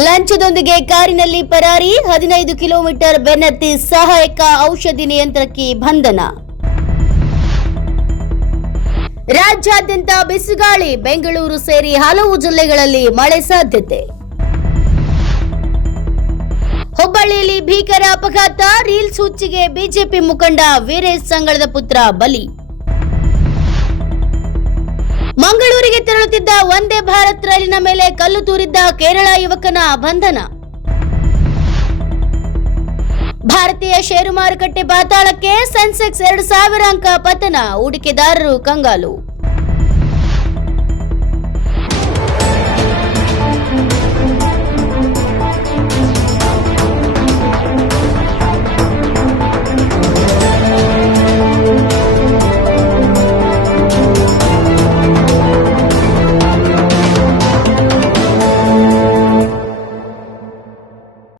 ಲಂಚದೊಂದಿಗೆ ಕಾರಿನಲ್ಲಿ ಪರಾರಿ, 15 ಕಿಲೋಮೀಟರ್ ಬೆನ್ನತ್ತಿ ಸಹಾಯಕ ಔಷಧಿ ನಿಯಂತ್ರಕಿ ಬಂಧನ. ರಾಜ್ಯಾದ್ಯಂತ ಬಿಸಿಗಾಳಿ, ಬೆಂಗಳೂರು ಸೇರಿ ಹಲವು ಜಿಲ್ಲೆಗಳಲ್ಲಿ ಮಳೆ ಸಾಧ್ಯತೆ. ಹುಬ್ಬಳ್ಳಿಯಲ್ಲಿ ಭೀಕರ ಅಪಘಾತ, ರೀಲ್ಸ್ ಹುಚ್ಚಿಗೆ ಬಿಜೆಪಿ ಮುಖಂಡ ವೀರೇಶ್ ಸಂಗಳದ ಪುತ್ರ ಬಲಿ. ಮಂಗಳೂರಿಗೆ ತೆರಳುತ್ತಿದ್ದ ವಂದೇ ಭಾರತ್ ರೈಲಿನ ಮೇಲೆ ಕಲ್ಲು ತೂರಿದ್ದ ಕೇರಳ ಯುವಕನ ಬಂಧನ. ಭಾರತೀಯ ಷೇರು ಮಾರುಕಟ್ಟೆ ಪಾತಾಳಕ್ಕೆ, ಸೆನ್ಸೆಕ್ಸ್ 2000 ಅಂಕ ಪತನ, ಹೂಡಿಕೆದಾರರು ಕಂಗಾಲು.